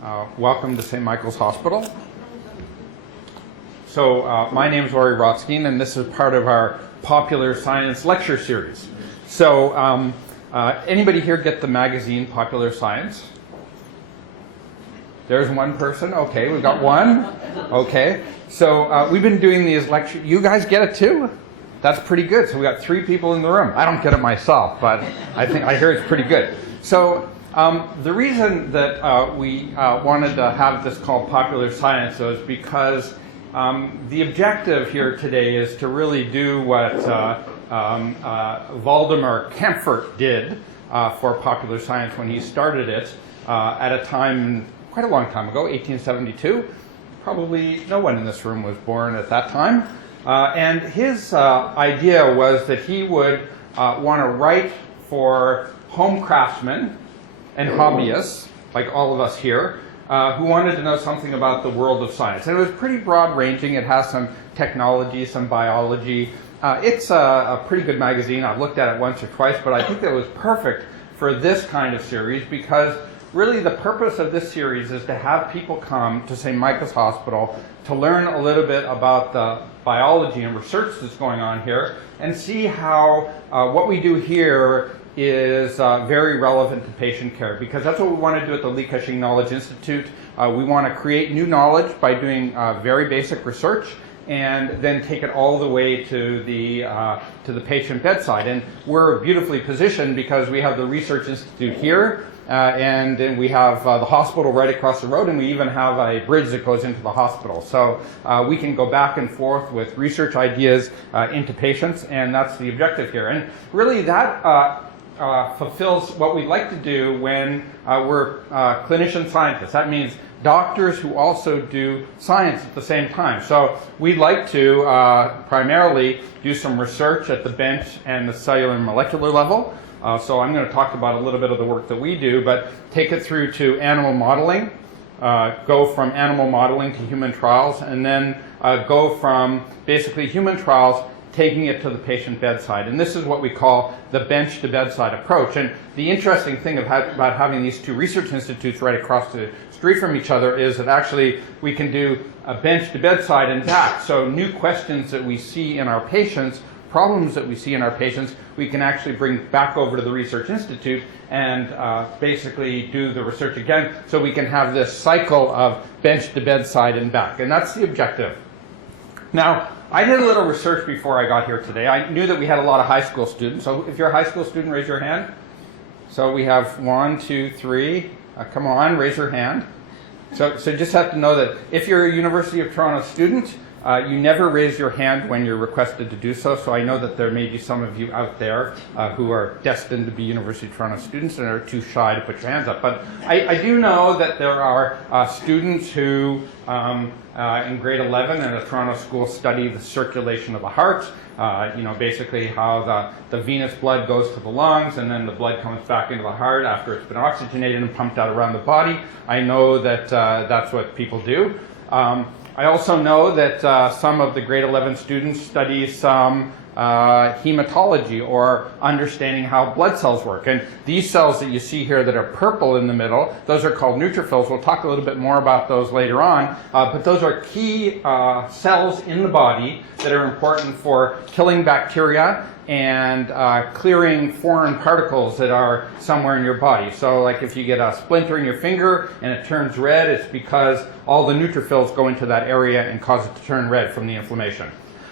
Welcome to St. Michael's Hospital. So my name is Ori Rotstein, and this is part of our Popular Science lecture series. So anybody here get the magazine Popular Science? There's one person. Okay, we've got one. Okay, so we've been doing these lectures. You guys get it too? That's pretty good. So we got 3 people in the room. I don't get it myself, but I hear it's pretty good. So the reason that we wanted to have this called Popular Science is because the objective here today is to really do what Waldemar Kempfert did for Popular Science when he started it at a time, quite a long time ago, 1872. Probably no one in this room was born at that time. And his idea was that he would want to write for home craftsmen and hobbyists, like all of us here, who wanted to know something about the world of science. And it was pretty broad-ranging. It has some technology, some biology. It's a pretty good magazine. I've looked at it once or twice, but I think it was perfect for this kind of series because really the purpose of this series is to have people come to St. Michael's Hospital to learn a little bit about the biology and research that's going on here and see how what we do here is very relevant to patient care, because that's what we want to do at the Lee Cushing Knowledge Institute. We want to create new knowledge by doing very basic research and then take it all the way to the patient bedside. And we're beautifully positioned because we have the Research Institute here, and then we have the hospital right across the road, and we even have a bridge that goes into the hospital. So we can go back and forth with research ideas into patients, and that's the objective here. And really that fulfills what we'd like to do when we're clinician scientists. That means doctors who also do science at the same time. So we'd like to primarily do some research at the bench and the cellular and molecular level. So I'm going to talk about a little bit of the work that we do, but take it through to animal modeling, go from animal modeling to human trials, and then go from basically human trials taking it to the patient bedside. And this is what we call the bench to bedside approach. And the interesting thing about having these 2 research institutes right across the street from each other is that actually we can do a bench to bedside and back. So new questions that we see in our patients, problems that we see in our patients, we can actually bring back over to the Research Institute and basically do the research again, so we can have this cycle of bench to bedside and back. And that's the objective. Now, I did a little research before I got here today. I knew that we had a lot of high school students. So if you're a high school student, raise your hand. So we have 1, 2, 3. Come on, raise your hand. So you just have to know that if you're a University of Toronto student, you never raise your hand when you're requested to do so. So I know that there may be some of you out there who are destined to be University of Toronto students and are too shy to put your hands up. But I do know that there are students who in grade 11 at a Toronto school study the circulation of the heart, basically how the venous blood goes to the lungs and then the blood comes back into the heart after it's been oxygenated and pumped out around the body. I know that that's what people do. I also know that some of the grade 11 students study some hematology, or understanding how blood cells work. And these cells that you see here that are purple in the middle, those are called neutrophils. We'll talk a little bit more about those later on. But those are key cells in the body that are important for killing bacteria and clearing foreign particles that are somewhere in your body. So like if you get a splinter in your finger and it turns red, it's because all the neutrophils go into that area and cause it to turn red from the inflammation.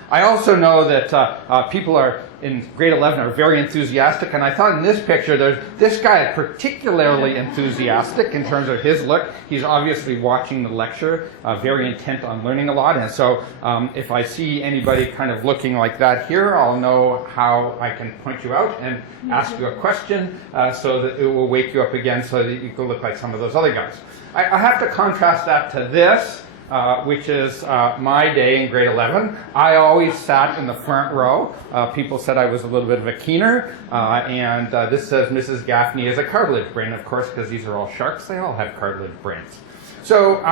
I also know that people are in grade 11 are very enthusiastic, and I thought in this picture there's this guy particularly enthusiastic in terms of his look. He's obviously watching the lecture, very intent on learning a lot, and so if I see anybody kind of looking like that here, I'll know how I can point you out and ask you a question so that it will wake you up again so that you can look like some of those other guys. I have to contrast that to this, which is my day in grade 11. I always sat in the front row. People said I was a little bit of a keener. And this says Mrs. Gaffney has a cartilage brain, of course, because these are all sharks. They all have cartilage brains. So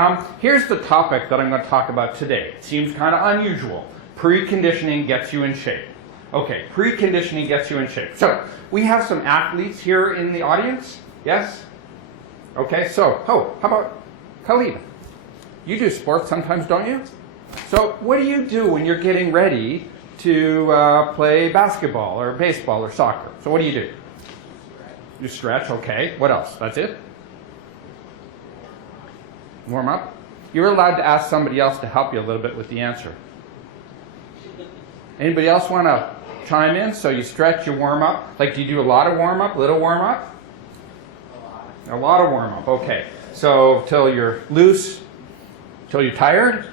here's the topic that I'm going to talk about today. It seems kind of unusual. Preconditioning gets you in shape. Okay, preconditioning gets you in shape. So we have some athletes here in the audience. Yes? Okay, so, how about Khalid, you do sports sometimes, don't you? So what do you do when you're getting ready to play basketball or baseball or soccer? So what do? You stretch, okay. What else? That's it? Warm up? You're allowed to ask somebody else to help you a little bit with the answer. Anybody else want to chime in? So you stretch, you warm up. Like, do you do a lot of warm up, little warm up? A lot of warm up, okay. So till you're loose, till you're tired?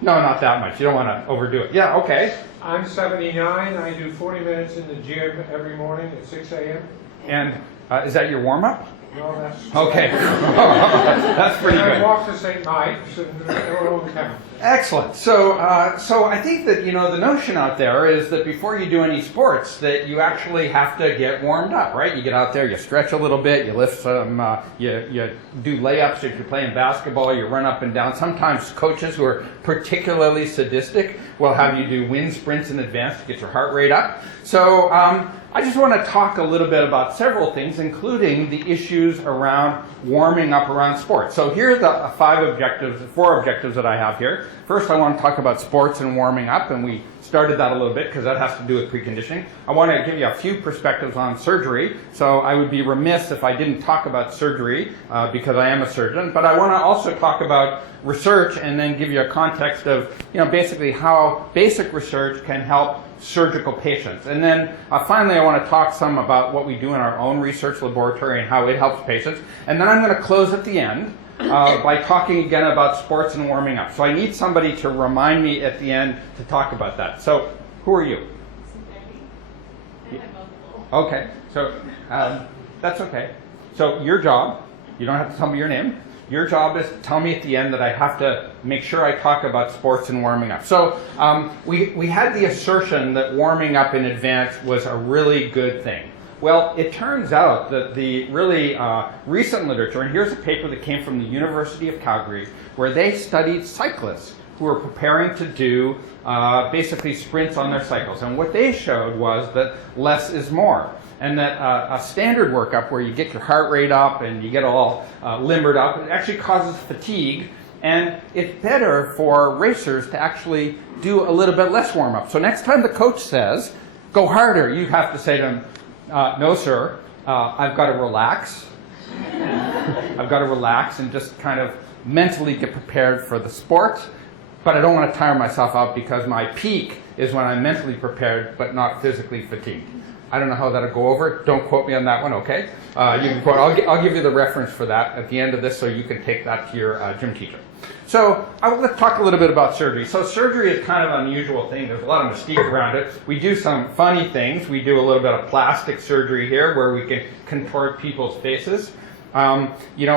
No, not that much. You don't want to overdo it. Yeah, okay. I'm 79. I do 40 minutes in the gym every morning at 6 a.m. And is that your warm up? No, that's... Okay. That's pretty I good. walk to St. Mike's and over town. Excellent. So I think that, the notion out there is that before you do any sports, that you actually have to get warmed up, right? You get out there, you stretch a little bit, you lift some, you do layups if you're playing basketball, you run up and down. Sometimes coaches who are particularly sadistic will have you do wind sprints in advance to get your heart rate up. So I just want to talk a little bit about several things, including the issues around warming up around sports. So here are the four objectives that I have here. First, I want to talk about sports and warming up, and we started that a little bit because that has to do with preconditioning. I want to give you a few perspectives on surgery. So I would be remiss if I didn't talk about surgery because I am a surgeon, but I want to also talk about research and then give you a context of, basically how basic research can help surgical patients. And then finally I want to talk some about what we do in our own research laboratory and how it helps patients. And then I'm going to close at the end by talking again about sports and warming up. So I need somebody to remind me at the end to talk about that. So who are you? Okay, so that's okay. So your job, you don't have to tell me your name. Your job is to tell me at the end that I have to make sure I talk about sports and warming up. So we had the assertion that warming up in advance was a really good thing. Well, it turns out that the really recent literature, and here's a paper that came from the University of Calgary, where they studied cyclists who were preparing to do basically sprints on their cycles. And what they showed was that less is more. And that a standard workup where you get your heart rate up and you get all limbered up, it actually causes fatigue. And it's better for racers to actually do a little bit less warm-up. So next time the coach says, go harder, you have to say to him, no, sir, I've got to relax. I've got to relax and just kind of mentally get prepared for the sport. But I don't want to tire myself out because my peak is when I'm mentally prepared but not physically fatigued. I don't know how that'll go over. Don't quote me on that one, okay? You can quote. I'll give you the reference for that at the end of this so you can take that to your gym teacher. So let's talk a little bit about surgery. So surgery is kind of an unusual thing. There's a lot of mystique around it. We do some funny things. We do a little bit of plastic surgery here where we can contort people's faces.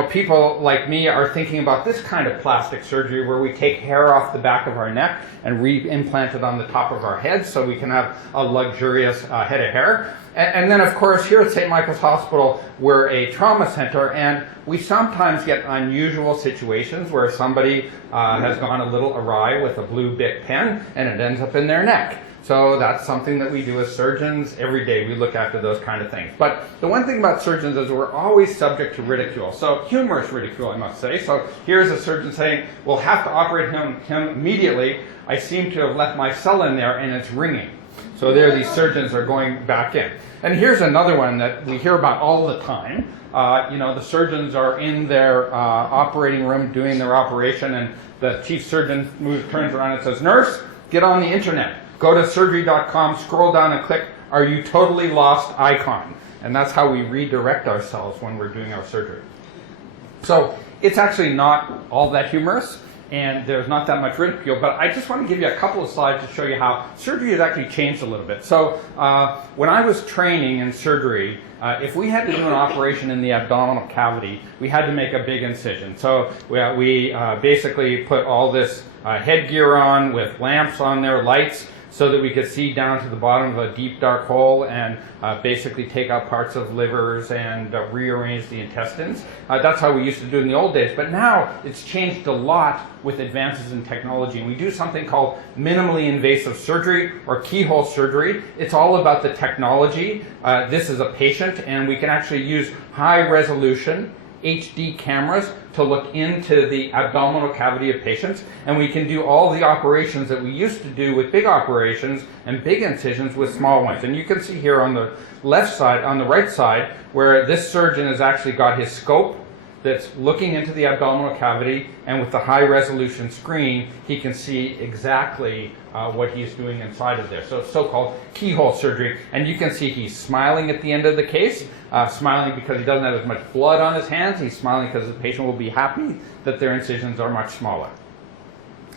People like me are thinking about this kind of plastic surgery where we take hair off the back of our neck and re-implant it on the top of our head so we can have a luxurious head of hair. And then, of course, here at St. Michael's Hospital, we're a trauma center, and we sometimes get unusual situations where somebody has gone a little awry with a blue Bic pen, and it ends up in their neck. So that's something that we do as surgeons every day. We look after those kind of things. But the one thing about surgeons is we're always subject to ridicule. So humorous ridicule, I must say. So here's a surgeon saying, we'll have to operate him immediately. I seem to have left my cell in there and it's ringing. So there these surgeons are going back in. And here's another one that we hear about all the time. The surgeons are in their operating room doing their operation, and the chief surgeon turns around and says, nurse, get on the internet. Go to surgery.com, scroll down and click Are You Totally Lost icon. And that's how we redirect ourselves when we're doing our surgery. So it's actually not all that humorous, and there's not that much ridicule, but I just want to give you a couple of slides to show you how surgery has actually changed a little bit. So when I was training in surgery, if we had to do an operation in the abdominal cavity, we had to make a big incision. So we basically put all this headgear on with lamps on there, lights, so that we could see down to the bottom of a deep dark hole and basically take out parts of livers and rearrange the intestines. That's how we used to do it in the old days. But now it's changed a lot with advances in technology. And we do something called minimally invasive surgery or keyhole surgery. It's all about the technology. This is a patient, and we can actually use high resolution HD cameras to look into the abdominal cavity of patients, and we can do all the operations that we used to do with big operations and big incisions with small ones. And you can see here on the left side, on the right side, where this surgeon has actually got his scope that's looking into the abdominal cavity, and with the high resolution screen, he can see exactly what he's doing inside of there. So it's so-called keyhole surgery. And you can see he's smiling at the end of the case, smiling because he doesn't have as much blood on his hands. He's smiling because the patient will be happy that their incisions are much smaller.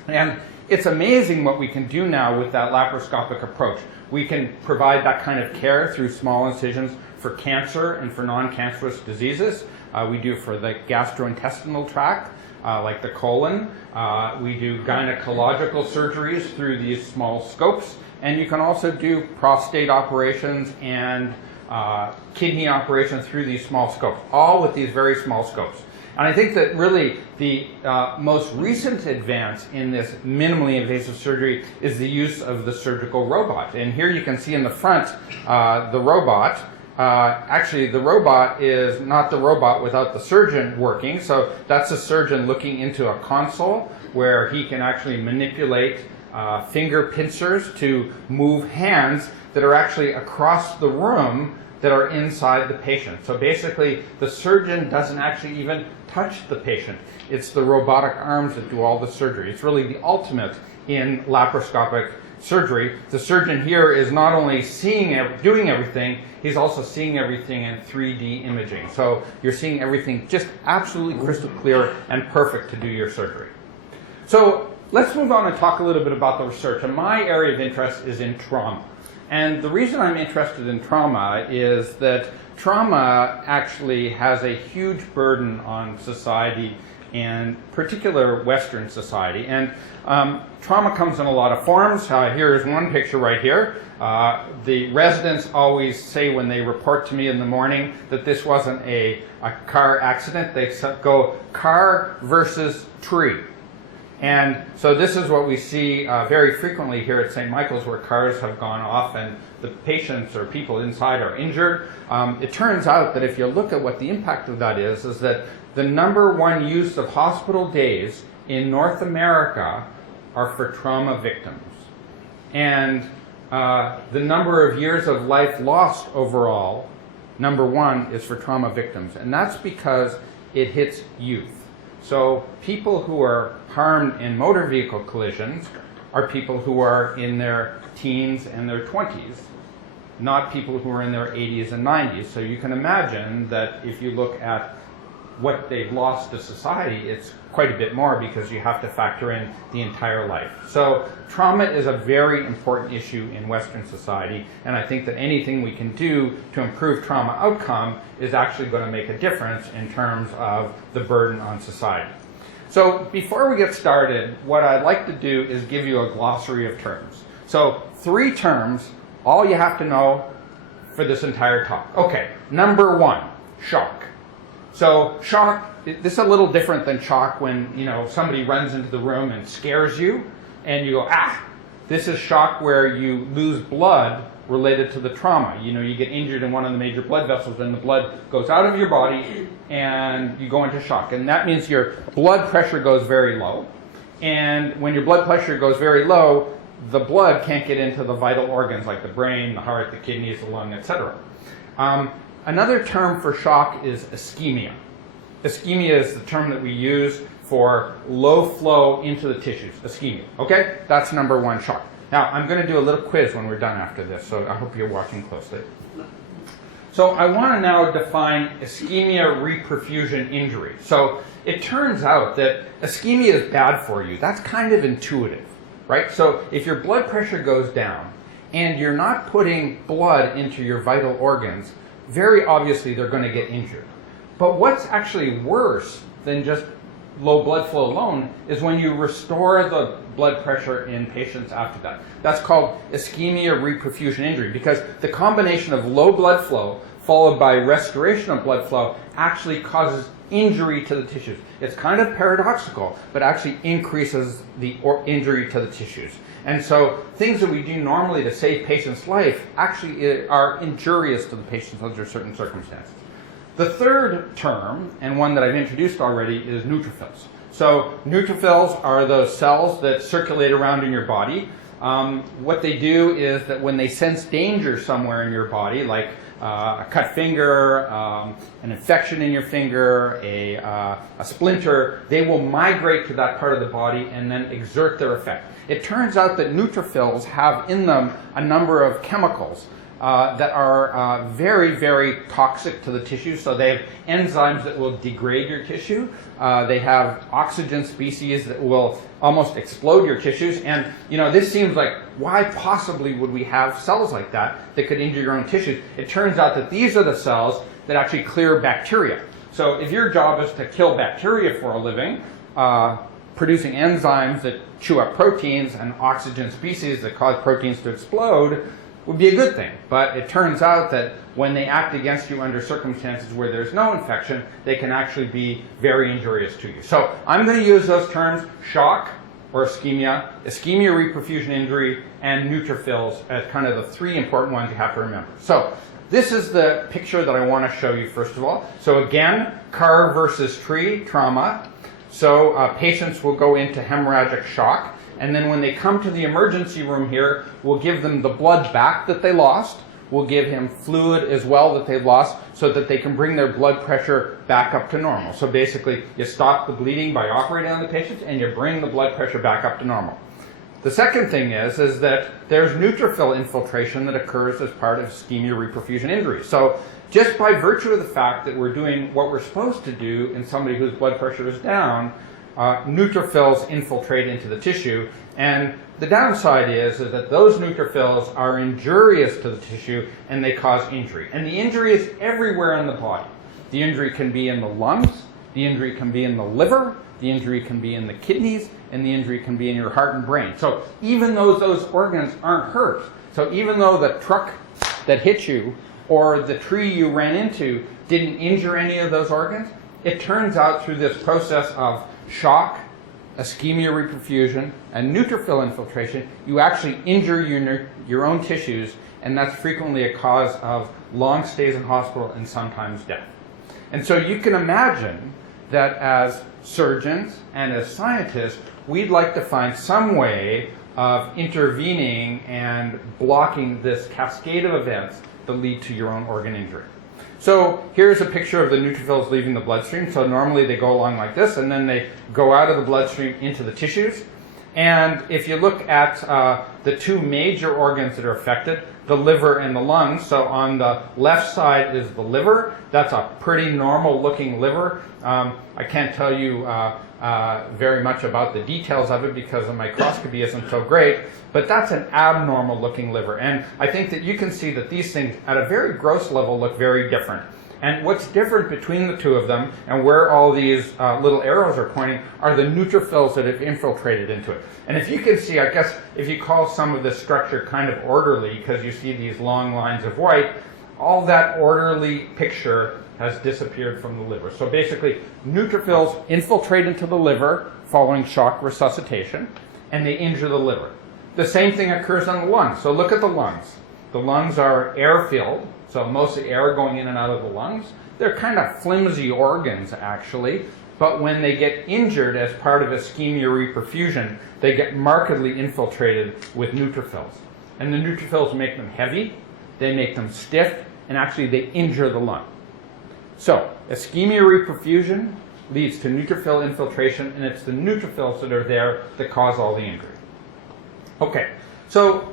And it's amazing what we can do now with that laparoscopic approach. We can provide that kind of care through small incisions for cancer and for non-cancerous diseases. We do for the gastrointestinal tract, like the colon. We do gynecological surgeries through these small scopes. And you can also do prostate operations and kidney operations through these small scopes, all with these very small scopes. And I think that really the most recent advance in this minimally invasive surgery is the use of the surgical robot. And here you can see in the front the robot. Actually, the robot is not the robot without the surgeon working. So that's a surgeon looking into a console where he can actually manipulate finger pincers to move hands that are actually across the room that are inside the patient. So basically, the surgeon doesn't actually even touch the patient. It's the robotic arms that do all the surgery. It's really the ultimate in laparoscopic surgery. The surgeon here is not only doing everything, he's also seeing everything in 3D imaging. So you're seeing everything just absolutely crystal clear and perfect to do your surgery. So let's move on and talk a little bit about the research. And my area of interest is in trauma. And the reason I'm interested in trauma is that trauma actually has a huge burden on society, and particular Western society. And trauma comes in a lot of forms. Here's one picture right here. The residents always say when they report to me in the morning that this wasn't a car accident. They go car versus tree. And so this is what we see very frequently here at St. Michael's, where cars have gone off and the patients or people inside are injured. It turns out that if you look at what the impact of that is that the #1 use of hospital days in North America are for trauma victims. And the number of years of life lost overall, #1, is for trauma victims. And that's because it hits youth. So people who are harmed in motor vehicle collisions are people who are in their teens and their 20s, not people who are in their 80s and 90s. So you can imagine that if you look at what they've lost to society, it's quite a bit more because you have to factor in the entire life. So trauma is a very important issue in Western society, and I think that anything we can do to improve trauma outcome is actually going to make a difference in terms of the burden on society. So before we get started, what I'd like to do is give you a glossary of terms. So 3 terms, all you have to know for this entire talk. Okay, #1, shock. So shock, this is a little different than shock when, somebody runs into the room and scares you and you go, ah. This is shock where you lose blood related to the trauma. You get injured in one of the major blood vessels and the blood goes out of your body and you go into shock. And that means your blood pressure goes very low. And when your blood pressure goes very low, the blood can't get into the vital organs like the brain, the heart, the kidneys, the lung, etc. Another term for shock is ischemia. Ischemia is the term that we use for low flow into the tissues. Ischemia. Okay? That's #1, shock. Now, I'm going to do a little quiz when we're done after this, so I hope you're watching closely. So I want to now define ischemia reperfusion injury. So it turns out that ischemia is bad for you. That's kind of intuitive, right? So if your blood pressure goes down and you're not putting blood into your vital organs, very obviously they're going to get injured. But what's actually worse than just low blood flow alone is when you restore the blood pressure in patients after that. That's called ischemia reperfusion injury, because the combination of low blood flow followed by restoration of blood flow actually causes injury to the tissues. It's kind of paradoxical, but actually increases the injury to the tissues. And so things that we do normally to save patients' life actually are injurious to the patients under certain circumstances. The third term, and one that I've introduced already, is neutrophils. So neutrophils are those cells that circulate around in your body. What they do is that when they sense danger somewhere in your body, like a cut finger, an infection in your finger, a splinter, they will migrate to that part of the body and then exert their effect. It turns out that neutrophils have in them a number of chemicals that are very, very toxic to the tissue. So they have enzymes that will degrade your tissue. They have oxygen species that will almost explode your tissues. And this seems like, why possibly would we have cells like that that could injure your own tissues? It turns out that these are the cells that actually clear bacteria. So if your job is to kill bacteria for a living, producing enzymes that chew up proteins and oxygen species that cause proteins to explode would be a good thing. But it turns out that when they act against you under circumstances where there's no infection, they can actually be very injurious to you. So I'm going to use those terms, shock or ischemia, reperfusion injury, and neutrophils as kind of the three important ones you have to remember. So this is the picture that I want to show you first of all. So again, car versus tree trauma. So patients will go into hemorrhagic shock. And then when they come to the emergency room here, we'll give them the blood back that they lost. We'll give him fluid as well that they've lost so that they can bring their blood pressure back up to normal. So basically, you stop the bleeding by operating on the patient and you bring the blood pressure back up to normal. The second thing is that there's neutrophil infiltration that occurs as part of ischemia reperfusion injury. So just by virtue of the fact that we're doing what we're supposed to do in somebody whose blood pressure is down, neutrophils infiltrate into the tissue, and the downside is that those neutrophils are injurious to the tissue and they cause injury. And the injury is everywhere in the body. The injury can be in the lungs, the injury can be in the liver, the injury can be in the kidneys, and the injury can be in your heart and brain. So even though those organs aren't hurt, so even though the truck that hit you or the tree you ran into didn't injure any of those organs, it turns out through this process of shock, ischemia reperfusion, and neutrophil infiltration, you actually injure your own tissues, and that's frequently a cause of long stays in hospital and sometimes death. And so you can imagine that as surgeons and as scientists, we'd like to find some way of intervening and blocking this cascade of events that lead to your own organ injury. So here's a picture of the neutrophils leaving the bloodstream. So normally they go along like this, and then they go out of the bloodstream into the tissues. And if you look at the two major organs that are affected, the liver and the lungs. So on the left side is the liver. That's a pretty normal looking liver. I can't tell you very much about the details of it because the microscopy isn't so great, but that's an abnormal looking liver. And I think that you can see that these things at a very gross level look very different. And what's different between the two of them and where all these little arrows are pointing are the neutrophils that have infiltrated into it. And if you can see, I guess if you call some of this structure kind of orderly because you see these long lines of white, all that orderly picture has disappeared from the liver. So basically, neutrophils infiltrate into the liver following shock resuscitation, and they injure the liver. The same thing occurs on the lungs. So look at the lungs. The lungs are air-filled, so mostly air going in and out of the lungs. They're kind of flimsy organs, actually, but when they get injured as part of ischemia reperfusion, they get markedly infiltrated with neutrophils. And the neutrophils make them heavy, they make them stiff, and actually they injure the lung. So, ischemia reperfusion leads to neutrophil infiltration, and it's the neutrophils that are there that cause all the injury. Okay, so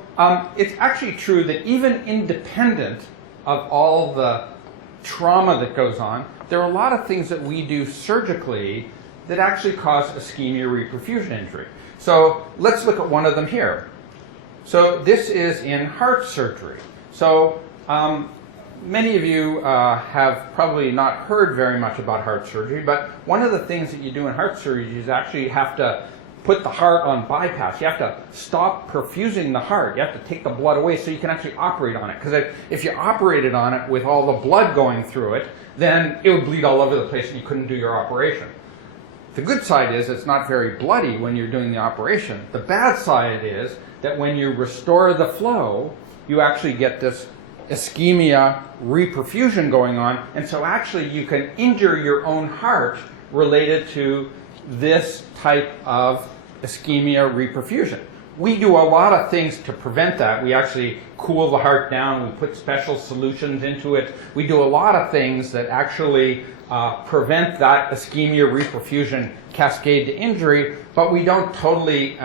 it's actually true that even independent of all the trauma that goes on, there are a lot of things that we do surgically that actually cause ischemia reperfusion injury. So let's look at one of them here. So this is in heart surgery. So many of you have probably not heard very much about heart surgery, but one of the things that you do in heart surgery is actually have to put the heart on bypass. You have to stop perfusing the heart. You have to take the blood away so you can actually operate on it. Because if you operated on it with all the blood going through it, then it would bleed all over the place and you couldn't do your operation. The good side is it's not very bloody when you're doing the operation. The bad side is that when you restore the flow, you actually get this ischemia reperfusion going on, and so actually you can injure your own heart related to this type of ischemia reperfusion. We do a lot of things to prevent that. We actually cool the heart down. We put special solutions into it. We do a lot of things that actually prevent that ischemia reperfusion cascade to injury, but we don't totally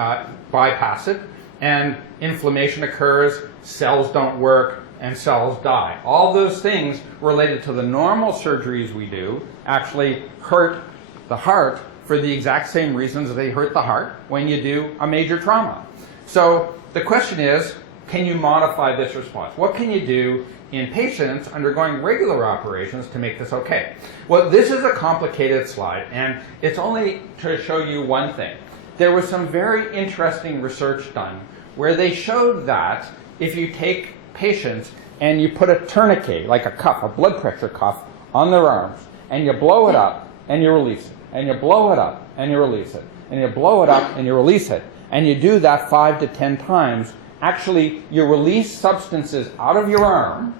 bypass it. And inflammation occurs, cells don't work, and cells die. All those things related to the normal surgeries we do actually hurt the heart for the exact same reasons they hurt the heart when you do a major trauma. So the question is, can you modify this response? What can you do in patients undergoing regular operations to make this okay? Well, this is a complicated slide, and it's only to show you one thing. There was some very interesting research done where they showed that if you take patients and you put a tourniquet, like a cuff, a blood pressure cuff, on their arms, and you blow it up and you release it, and you blow it up and you release it, and you blow it up and you release it, and you do that 5 to 10 times, actually you release substances out of your arm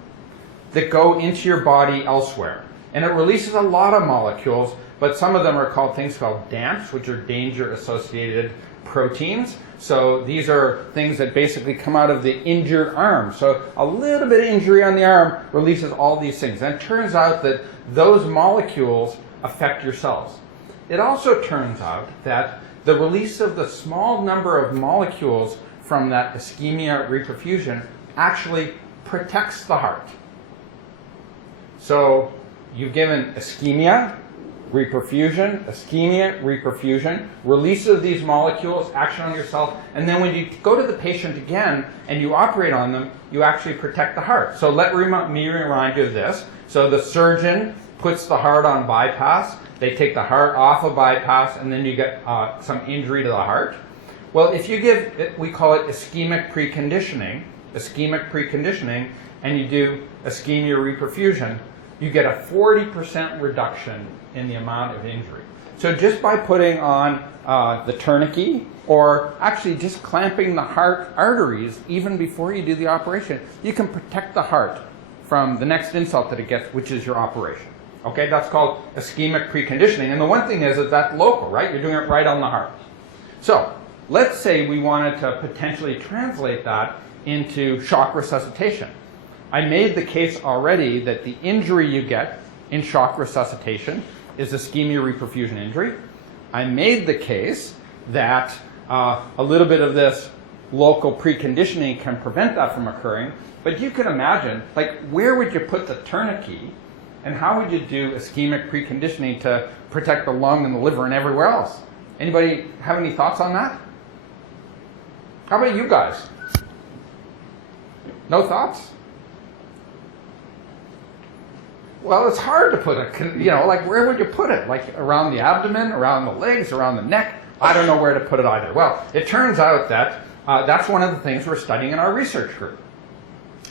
that go into your body elsewhere. And it releases a lot of molecules, but some of them are called things called DAMPs, which are danger-associated proteins. So these are things that basically come out of the injured arm. So a little bit of injury on the arm releases all these things. And it turns out that those molecules affect your cells. It also turns out that the release of the small number of molecules from that ischemia reperfusion actually protects the heart. So you've given ischemia, reperfusion, release of these molecules, action on yourself, and then when you go to the patient again and you operate on them, you actually protect the heart. So let me remind you of this. So the surgeon puts the heart on bypass, they take the heart off of bypass, and then you get some injury to the heart. Well, if you give, we call it ischemic preconditioning, and you do ischemia reperfusion, you get a 40% reduction in the amount of injury. So just by putting on the tourniquet, or actually just clamping the heart arteries even before you do the operation, you can protect the heart from the next insult that it gets, which is your operation. Okay, that's called ischemic preconditioning. And the one thing is that that's local, right? You're doing it right on the heart. So let's say we wanted to potentially translate that into shock resuscitation. I made the case already that the injury you get in shock resuscitation is ischemia reperfusion injury. I made the case that a little bit of this local preconditioning can prevent that from occurring. But you can imagine, like, where would you put the tourniquet, and how would you do ischemic preconditioning to protect the lung and the liver and everywhere else? Anybody have any thoughts on that? How about you guys? No thoughts? Well, it's hard to put like where would you put it? Like around the abdomen, around the legs, around the neck? I don't know where to put it either. Well, it turns out that that's one of the things we're studying in our research group.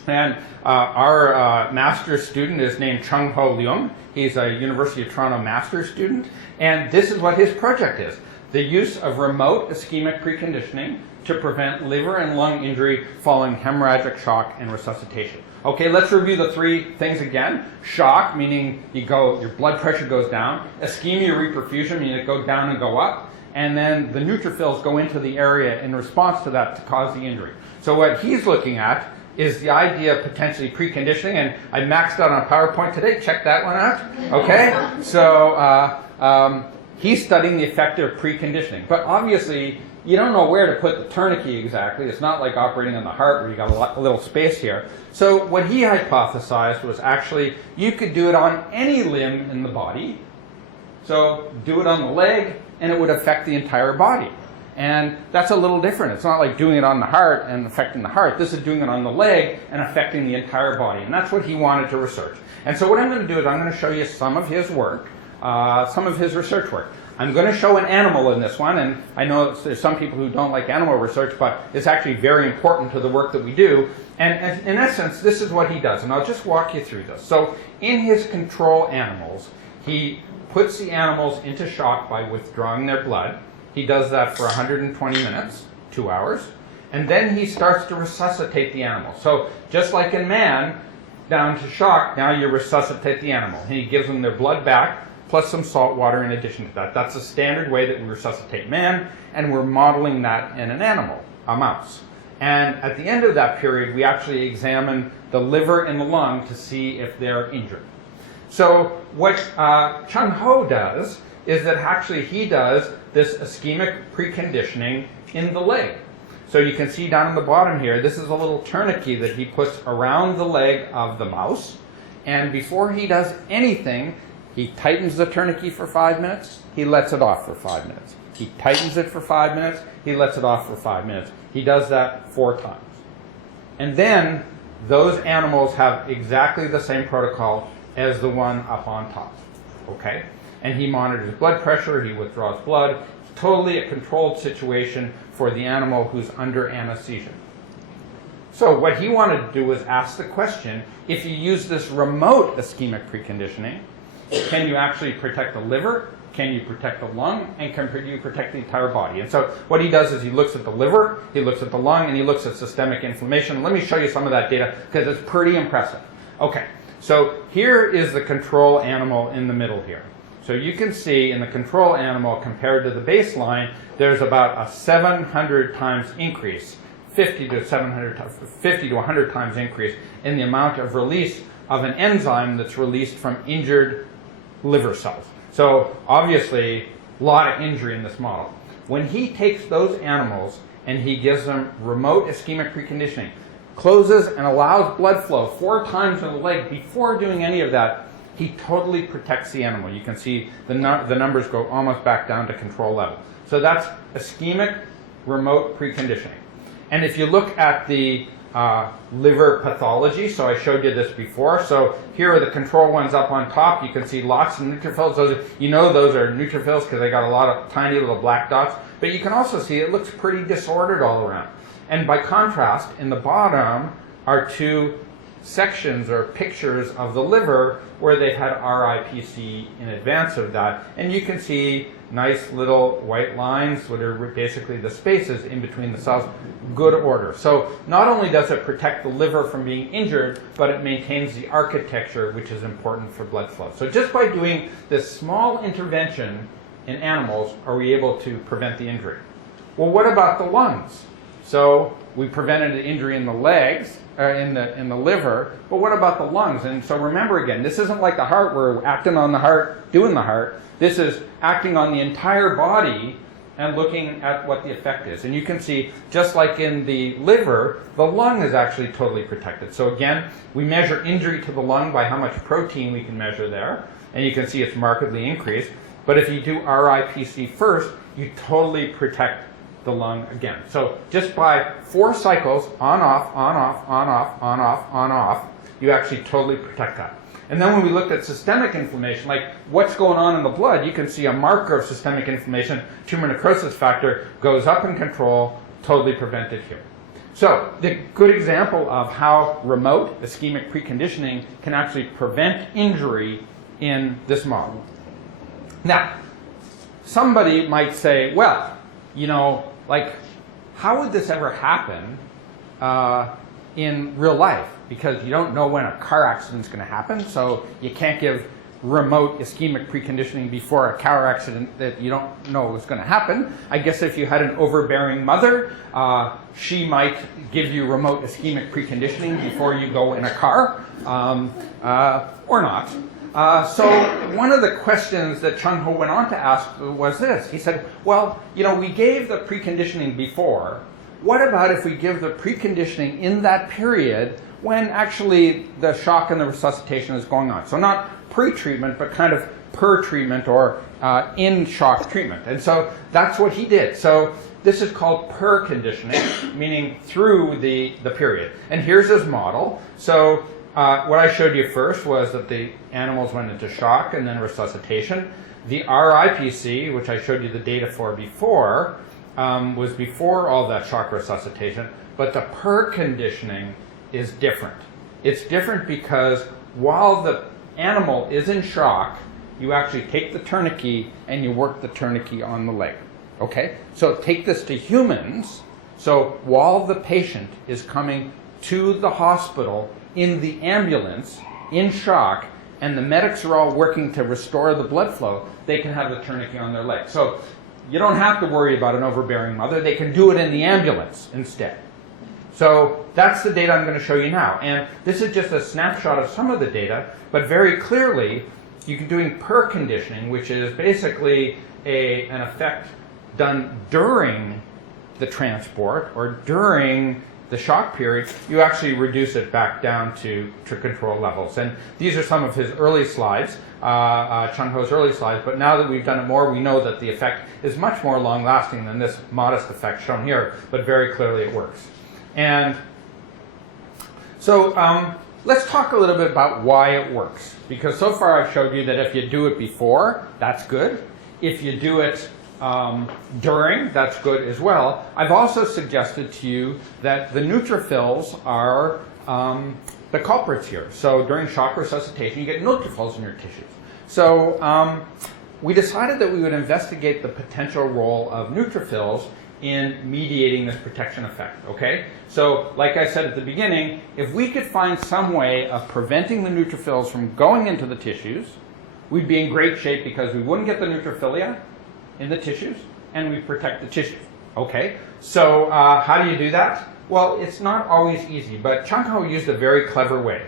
And our master's student is named Chung Ho Leung. He's a University of Toronto master's student. And this is what his project is: the use of remote ischemic preconditioning to prevent liver and lung injury following hemorrhagic shock and resuscitation. Okay, let's review the three things again. Shock, meaning your blood pressure goes down. Ischemia reperfusion, meaning it goes down and go up. And then the neutrophils go into the area in response to that to cause the injury. So what he's looking at is the idea of potentially preconditioning, and I maxed out on PowerPoint today. Check that one out. Okay, so he's studying the effect of preconditioning. But obviously, you don't know where to put the tourniquet exactly. It's not like operating on the heart where you got a little space here. So what he hypothesized was actually you could do it on any limb in the body. So do it on the leg, and it would affect the entire body. And that's a little different. It's not like doing it on the heart and affecting the heart. This is doing it on the leg and affecting the entire body. And that's what he wanted to research. And so what I'm going to do is I'm going to show you some of his work, some of his research work. I'm going to show an animal in this one, and I know there's some people who don't like animal research, but it's actually very important to the work that we do. And in essence, this is what he does, and I'll just walk you through this. So in his control animals, he puts the animals into shock by withdrawing their blood. He does that for 120 minutes, 2 hours, and then he starts to resuscitate the animal. So just like in man, down to shock, now you resuscitate the animal. And he gives them their blood back, plus some salt water in addition to that. That's the standard way that we resuscitate man, and we're modeling that in an animal, a mouse. And at the end of that period, we actually examine the liver and the lung to see if they're injured. So what Chung Ho does is that actually he does this ischemic preconditioning in the leg. So you can see down on the bottom here, this is a little tourniquet that he puts around the leg of the mouse. And before he does anything, he tightens the tourniquet for 5 minutes, he lets it off for 5 minutes. He tightens it for 5 minutes, he lets it off for 5 minutes. He does that 4 times. And then those animals have exactly the same protocol as the one up on top. Okay? And he monitors blood pressure, he withdraws blood. Totally a controlled situation for the animal who's under anesthesia. So what he wanted to do was ask the question, if you use this remote ischemic preconditioning, can you actually protect the liver, can you protect the lung, and can you protect the entire body? And so what he does is he looks at the liver, he looks at the lung, and he looks at systemic inflammation. Let me show you some of that data because it's pretty impressive. Okay, so here is the control animal in the middle here. So you can see in the control animal compared to the baseline, there's about a 700 times increase, 50 to 100 times increase in the amount of release of an enzyme that's released from injured liver cells. So obviously, a lot of injury in this model. When he takes those animals and he gives them remote ischemic preconditioning, closes and allows blood flow 4 times in the leg before doing any of that, he totally protects the animal. You can see the numbers go almost back down to control level. So that's ischemic remote preconditioning. And if you look at the liver pathology, so I showed you this before. So here are the control ones up on top. You can see lots of neutrophils. Those are neutrophils because they got a lot of tiny little black dots. But you can also see it looks pretty disordered all around. And by contrast, in the bottom are 2 sections or pictures of the liver where they've had RIPC in advance of that. And you can see nice little white lines, that are basically the spaces in between the cells. Good order. So not only does it protect the liver from being injured, but it maintains the architecture, which is important for blood flow. So just by doing this small intervention in animals, are we able to prevent the injury? Well, what about the lungs? So we prevented the injury in the legs, in the liver, but what about the lungs? And so remember again, this isn't like the heart, we're acting on the heart, doing the heart. This is acting on the entire body and looking at what the effect is. And you can see, just like in the liver, the lung is actually totally protected. So again, we measure injury to the lung by how much protein we can measure there, and you can see it's markedly increased. But if you do RIPC first, you totally protect the lung again. So just by 4 cycles, on, off, on, off, on, off, on, off, on, off, you actually totally protect that. And then when we looked at systemic inflammation, like what's going on in the blood, you can see a marker of systemic inflammation, tumor necrosis factor, goes up in control, totally prevented here. So the good example of how remote ischemic preconditioning can actually prevent injury in this model. Now, somebody might say, well, you know, like, how would this ever happen in real life? Because you don't know when a car accident is going to happen, so you can't give remote ischemic preconditioning before a car accident that you don't know is going to happen. I guess if you had an overbearing mother, she might give you remote ischemic preconditioning before you go in a car, or not. So one of the questions that Chung Ho went on to ask was this. He said, well, you know, we gave the preconditioning before. What about if we give the preconditioning in that period when actually the shock and the resuscitation is going on? So not pre-treatment, but kind of per-treatment or in shock treatment. And so that's what he did. So this is called perconditioning, meaning through the period. And here's his model. So what I showed you first was that the animals went into shock and then resuscitation. The RIPC, which I showed you the data for before, was before all that shock resuscitation, but the perconditioning is different. It's different because while the animal is in shock, you actually take the tourniquet and you work the tourniquet on the leg. Okay? So take this to humans. So while the patient is coming to the hospital in the ambulance, in shock, and the medics are all working to restore the blood flow, they can have the tourniquet on their leg. So you don't have to worry about an overbearing mother. They can do it in the ambulance instead. So that's the data I'm going to show you now. And this is just a snapshot of some of the data, but very clearly you can doing perconditioning, which is basically an effect done during the transport or during the shock period, you actually reduce it back down to control levels. And these are some of his early slides, Chung Ho's early slides, but now that we've done it more, we know that the effect is much more long-lasting than this modest effect shown here, but very clearly it works. And so let's talk a little bit about why it works, because so far I've showed you that if you do it before, that's good. If you do it during, that's good as well. I've also suggested to you that the neutrophils are the culprits here. So during shock resuscitation, you get neutrophils in your tissues. So we decided that we would investigate the potential role of neutrophils in mediating this protection effect, okay? So, like I said at the beginning, if we could find some way of preventing the neutrophils from going into the tissues, we'd be in great shape because we wouldn't get the neutrophilia in the tissues, and we protect the tissues. Okay, so how do you do that? Well, it's not always easy, but Chung Ho used a very clever way.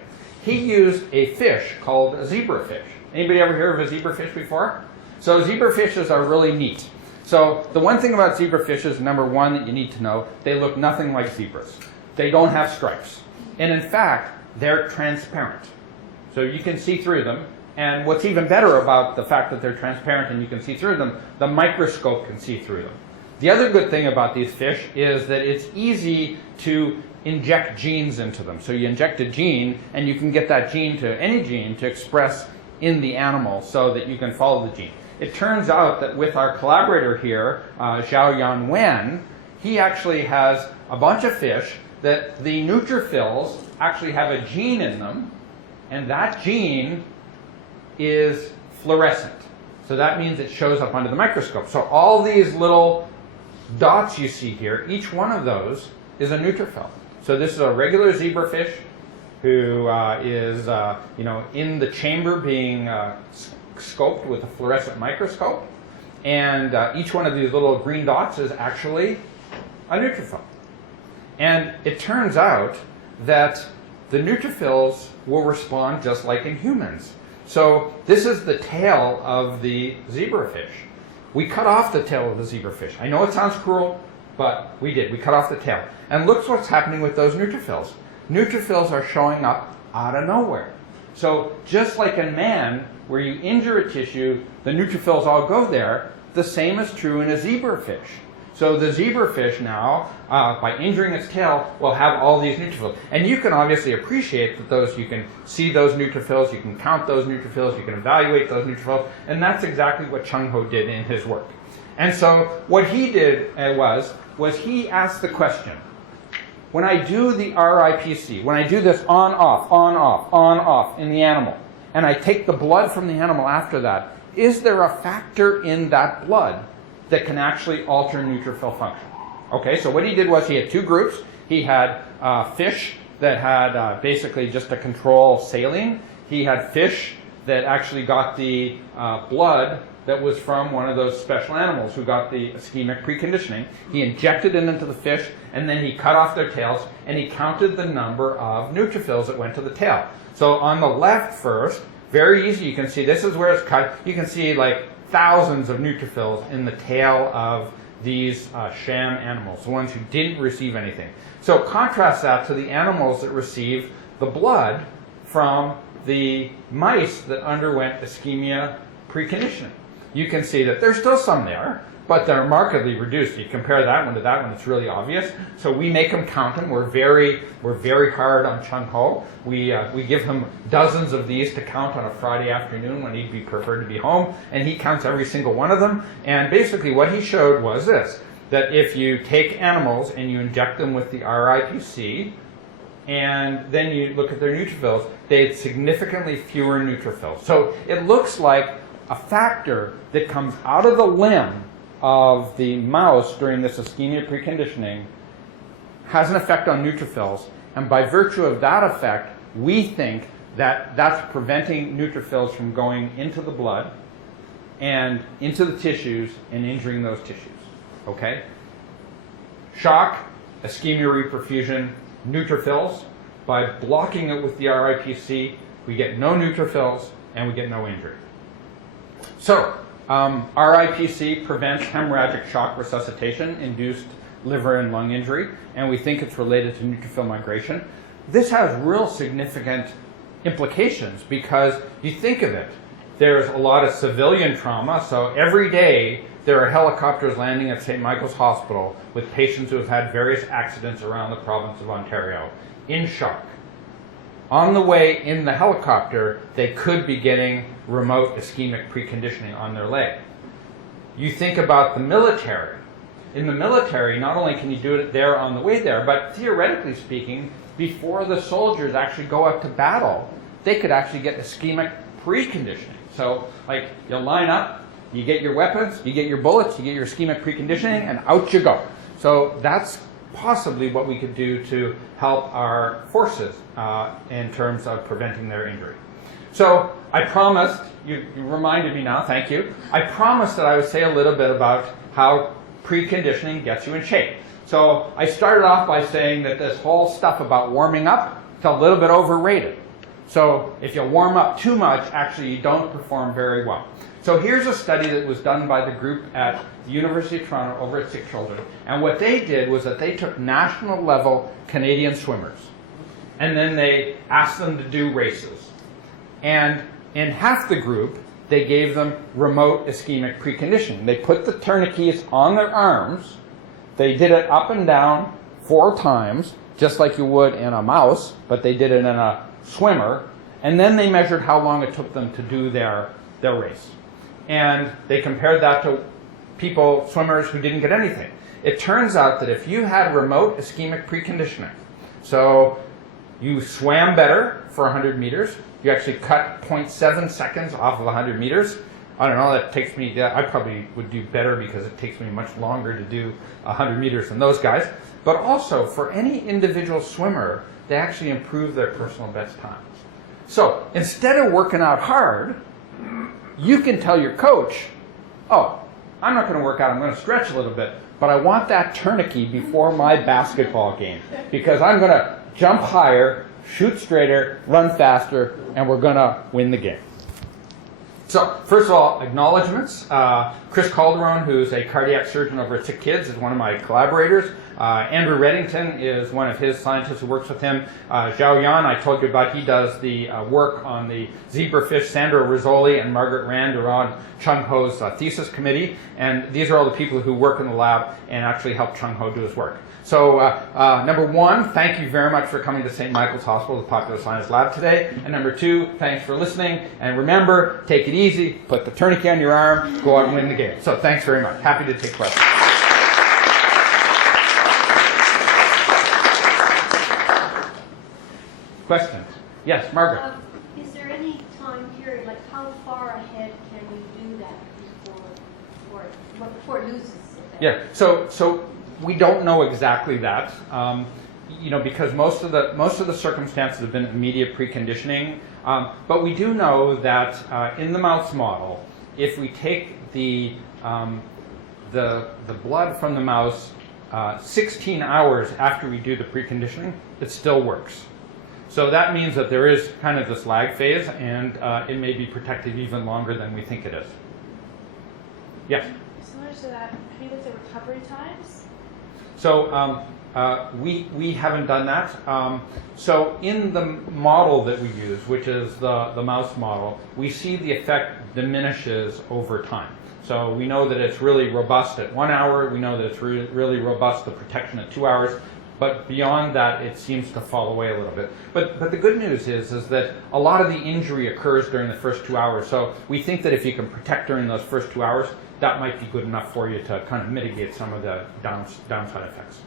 He used a fish called a zebrafish. Anybody ever hear of a zebrafish before? So zebrafishes are really neat. So the one thing about zebrafishes, number one that you need to know, they look nothing like zebras. They don't have stripes. And in fact, they're transparent. So you can see through them. And what's even better about the fact that they're transparent and you can see through them, the microscope can see through them. The other good thing about these fish is that it's easy to inject genes into them. So you inject a gene, and you can get that gene to any gene to express in the animal so that you can follow the gene. It turns out that with our collaborator here, Xiaoyan Wen, he actually has a bunch of fish that the neutrophils actually have a gene in them, and that gene is fluorescent. So that means it shows up under the microscope. So all these little dots you see here, each one of those is a neutrophil. So this is a regular zebrafish who is in the chamber being scoped with a fluorescent microscope. And each one of these little green dots is actually a neutrophil. And it turns out that the neutrophils will respond just like in humans. So this is the tail of the zebrafish. We cut off the tail of the zebrafish. I know it sounds cruel, but we did. We cut off the tail. And look what's happening with those neutrophils. Neutrophils are showing up out of nowhere. So just like in man, where you injure a tissue, the neutrophils all go there, the same is true in a zebrafish. So the zebrafish now, by injuring its tail, will have all these neutrophils. And you can obviously appreciate that you can see those neutrophils, you can count those neutrophils, you can evaluate those neutrophils, and that's exactly what Chung Ho did in his work. And so what he did was he asked the question, when I do the RIPC, when I do this on-off in the animal, and I take the blood from the animal after that, is there a factor in that blood that can actually alter neutrophil function? Okay, so what he did was he had two groups. He had fish that had basically just a control saline. He had fish that actually got the blood that was from one of those special animals who got the ischemic preconditioning. He injected it into the fish, and then he cut off their tails, and he counted the number of neutrophils that went to the tail. So on the left first, very easy, you can see this is where it's cut. You can see like thousands of neutrophils in the tail of these sham animals, the ones who didn't receive anything. So contrast that to the animals that received the blood from the mice that underwent ischemia preconditioning. You can see that there's still some there, but they're markedly reduced. You compare that one to that one, it's really obvious. So we make them count them. We're very hard on Chung Ho. We give him dozens of these to count on a Friday afternoon when he'd be preferred to be home, and he counts every single one of them. And basically what he showed was this, that if you take animals and you inject them with the RIPC, and then you look at their neutrophils, they had significantly fewer neutrophils. So it looks like a factor that comes out of the limb of the mouse during this ischemia preconditioning has an effect on neutrophils, And by virtue of that effect, we think that that's preventing neutrophils from going into the blood and into the tissues and injuring those tissues. Okay? Shock, ischemia, reperfusion, neutrophils. By blocking it with the RIPC, we get no neutrophils and we get no injury. So, RIPC prevents hemorrhagic shock resuscitation, induced liver and lung injury, and we think it's related to neutrophil migration. This has real significant implications because you think of it, there's a lot of civilian trauma, so every day there are helicopters landing at St. Michael's Hospital with patients who have had various accidents around the province of Ontario in shock. On the way in the helicopter, they could be getting remote ischemic preconditioning on their leg. You think about the military. In the military, not only can you do it there on the way there, but theoretically speaking, before the soldiers actually go out to battle, they could actually get ischemic preconditioning. So, like, you line up, you get your weapons, you get your bullets, you get your ischemic preconditioning, and out you go. So that's possibly what we could do to help our forces in terms of preventing their injury. So I promised, you reminded me now, thank you. I promised that I would say a little bit about how preconditioning gets you in shape. So I started off by saying that this whole stuff about warming up is a little bit overrated. So if you warm up too much, actually you don't perform very well. So here's a study that was done by the group at the University of Toronto over at Sick Children. And what they did was that they took national level Canadian swimmers and then they asked them to do races. And in half the group, they gave them remote ischemic preconditioning. They put the tourniquets on their arms. They did it up and down 4 times, just like you would in a mouse, but they did it in a swimmer. And then they measured how long it took them to do their race. And they compared that to people, swimmers who didn't get anything. It turns out that if you had remote ischemic preconditioning, so you swam better for 100 meters, you actually cut 0.7 seconds off of 100 meters. I don't know, that takes me, I probably would do better because it takes me much longer to do 100 meters than those guys. But also, for any individual swimmer, they actually improve their personal best times. So, instead of working out hard, you can tell your coach, oh, I'm not going to work out, I'm going to stretch a little bit, but I want that tourniquet before my basketball game because I'm going to jump higher, shoot straighter, run faster, and we're going to win the game. So, first of all, acknowledgements. Chris Calderon, who's a cardiac surgeon over at Sick Kids, is one of my collaborators. Andrew Reddington is one of his scientists who works with him. Zhao Yan, I told you about, he does the work on the zebrafish. Sandra Rizzoli and Margaret Rand are on Chung Ho's thesis committee. And these are all the people who work in the lab and actually help Chung Ho do his work. So, number 1, thank you very much for coming to St. Michael's Hospital, the Popular Science Lab today. And number 2, thanks for listening. And remember, take it easy, put the tourniquet on your arm, go out and win the game. So thanks very much. Happy to take questions. Questions? Yes, Margaret. Is there any time period, like how far ahead can you do that before it loses? Yeah, so we don't know exactly that, because most of the circumstances have been immediate preconditioning. But we do know that in the mouse model, if we take the blood from the mouse 16 hours after we do the preconditioning, it still works. So that means that there is kind of this lag phase, and it may be protective even longer than we think it is. Yes? Similar to that, have you looked at recovery times? So we haven't done that. So in the model that we use, which is the mouse model, we see the effect diminishes over time. So we know that it's really robust at 1 hour. We know that it's really robust, the protection at 2 hours. But beyond that, it seems to fall away a little bit. But the good news is that a lot of the injury occurs during the first 2 hours. So we think that if you can protect during those first 2 hours, that might be good enough for you to kind of mitigate some of the downside effects.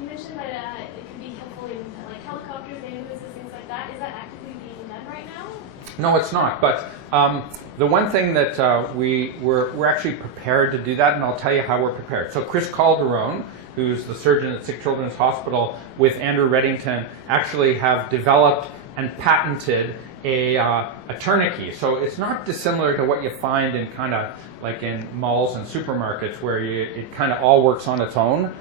You mentioned that it could be helpful in like helicopters, ambulances, things like that. Is that actively being done right now? No, it's not. But the one thing that we're actually prepared to do that, and I'll tell you how we're prepared. So Chris Calderon, who's the surgeon at Sick Children's Hospital, with Andrew Reddington, actually have developed and patented a tourniquet. So it's not dissimilar to what you find in kind of like in malls and supermarkets, where it kind of all works on its own.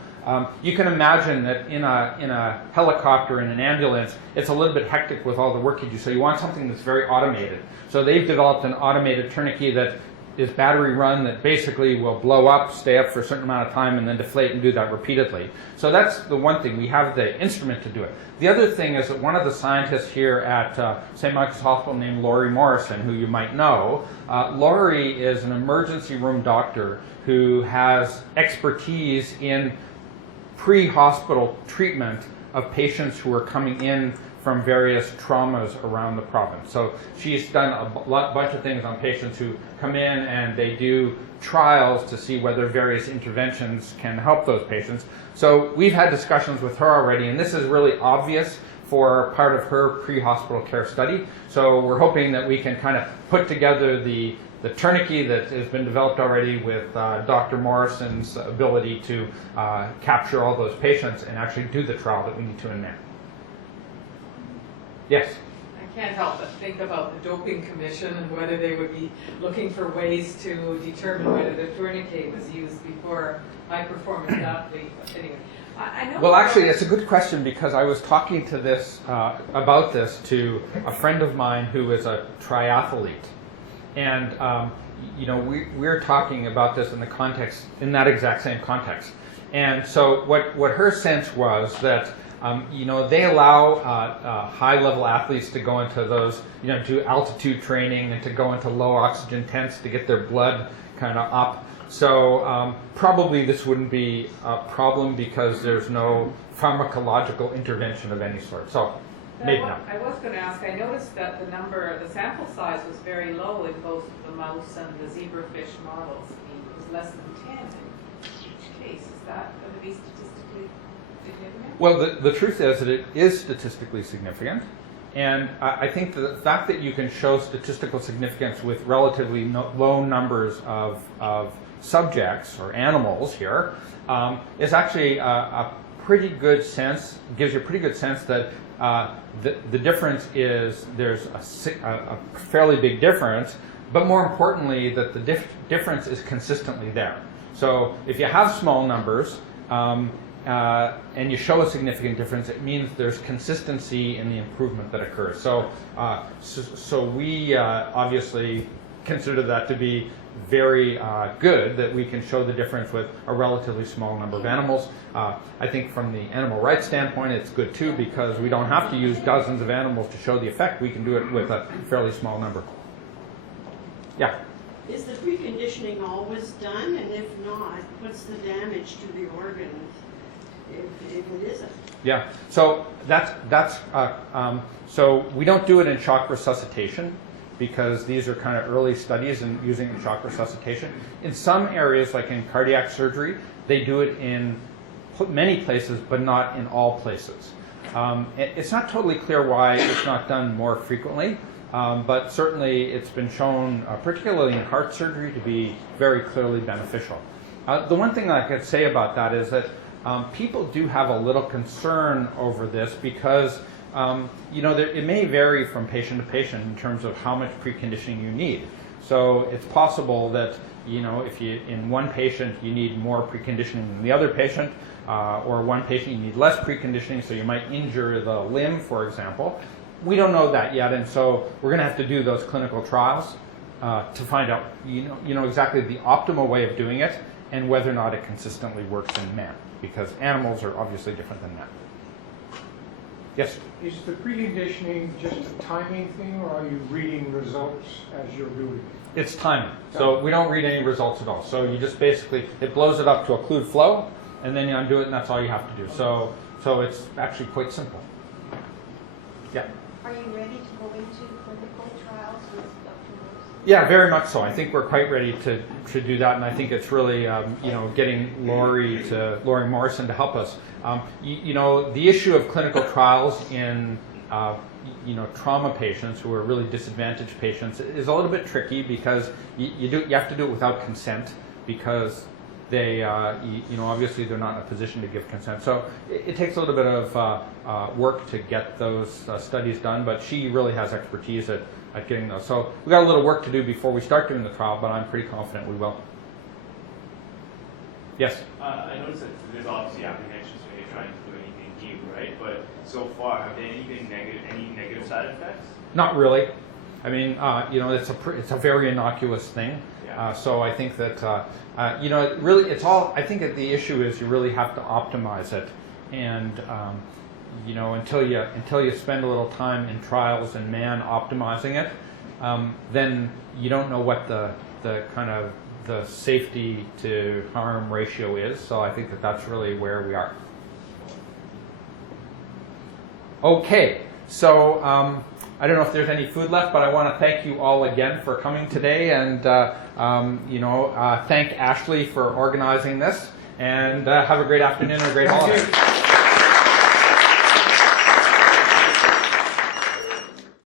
You can imagine that in a helicopter, in an ambulance, it's a little bit hectic with all the work you do. So you want something that's very automated. So they've developed an automated tourniquet that is battery run, that basically will blow up, stay up for a certain amount of time, and then deflate, and do that repeatedly. So that's the one thing. We have the instrument to do it. The other thing is that one of the scientists here at St. Michael's Hospital named Ori Morrison, who you might know, Ori is an emergency room doctor who has expertise in pre-hospital treatment of patients who are coming in from various traumas around the province. So she's done a bunch of things on patients who come in, and they do trials to see whether various interventions can help those patients. So we've had discussions with her already, and this is really obvious for part of her pre-hospital care study. So we're hoping that we can kind of put together the tourniquet that has been developed already with Dr. Morrison's ability to capture all those patients and actually do the trial that we need to in man. Yes? I can't help but think about the doping commission and whether they would be looking for ways to determine whether the tourniquet was used before high-performance athlete. Anyway, I know. Well, actually, it's a good question, because I was talking to this about this to a friend of mine who is a triathlete, and we're talking about this in the context, in that exact same context. And so what her sense was that they allow high-level athletes to go into those, do altitude training and to go into low oxygen tents to get their blood kind of up. So probably this wouldn't be a problem, because there's no pharmacological intervention of any sort. So maybe not. I was going to ask, I noticed that the sample size was very low in both the mouse and the zebrafish models. It was less than 10 in each case. Is that going to be statistically significant? Well, the truth is that it is statistically significant, and I think that the fact that you can show statistical significance with relatively low numbers of subjects or animals here is actually a pretty good sense, gives you a pretty good sense that the difference is there's a fairly big difference, but more importantly that the difference is consistently there. So if you have small numbers, and you show a significant difference, it means there's consistency in the improvement that occurs. So, so we obviously consider that to be very good, that we can show the difference with a relatively small number of animals. I think from the animal rights standpoint, it's good too, because we don't have to use dozens of animals to show the effect. We can do it with a fairly small number. Yeah? Is the preconditioning always done? And if not, what's the damage to the organs if it isn't? Yeah, so so we don't do it in shock resuscitation, because these are kind of early studies in using shock resuscitation. In some areas, like in cardiac surgery, they do it in many places, but not in all places. It's not totally clear why it's not done more frequently, but certainly it's been shown, particularly in heart surgery, to be very clearly beneficial. The one thing I could say about that is that people do have a little concern over this, because it may vary from patient to patient in terms of how much preconditioning you need. So it's possible that if you in one patient you need more preconditioning than the other patient, or one patient you need less preconditioning, so you might injure the limb, for example. We don't know that yet, and so we're going to have to do those clinical trials to find out exactly the optimal way of doing it, and whether or not it consistently works in man, because animals are obviously different than man. Yes? Is the preconditioning just a timing thing, or are you reading results as you're doing it? It's timing. So we don't read any results at all. So you just basically, it blows it up to occlude flow, and then you undo it, and that's all you have to do. So it's actually quite simple. Yeah? Are you ready to go into clinical trials with Dr. Morrison? Yeah, very much so. I think we're quite ready to do that, and I think it's really, getting Lori Morrison to help us. The issue of clinical trials in, trauma patients who are really disadvantaged patients is a little bit tricky, because you have to do it without consent, because they, obviously they're not in a position to give consent. So it takes a little bit of work to get those studies done, but she really has expertise at getting those. So we've got a little work to do before we start doing the trial, but I'm pretty confident we will. Yes? I noticed that there's obviously apprehensions when you're trying to do anything new, right? But so far, have there any negative side effects? Not really. I mean, it's a very innocuous thing. Yeah. So I think that, really, it's all, I think that the issue is you really have to optimize it. And, until you spend a little time in trials and man optimizing it, then you don't know what the kind of the safety to harm ratio is. So I think that that's really where we are. Okay, so I don't know if there's any food left, but I want to thank you all again for coming today, and thank Ashley for organizing this, and have a great afternoon and a great holiday.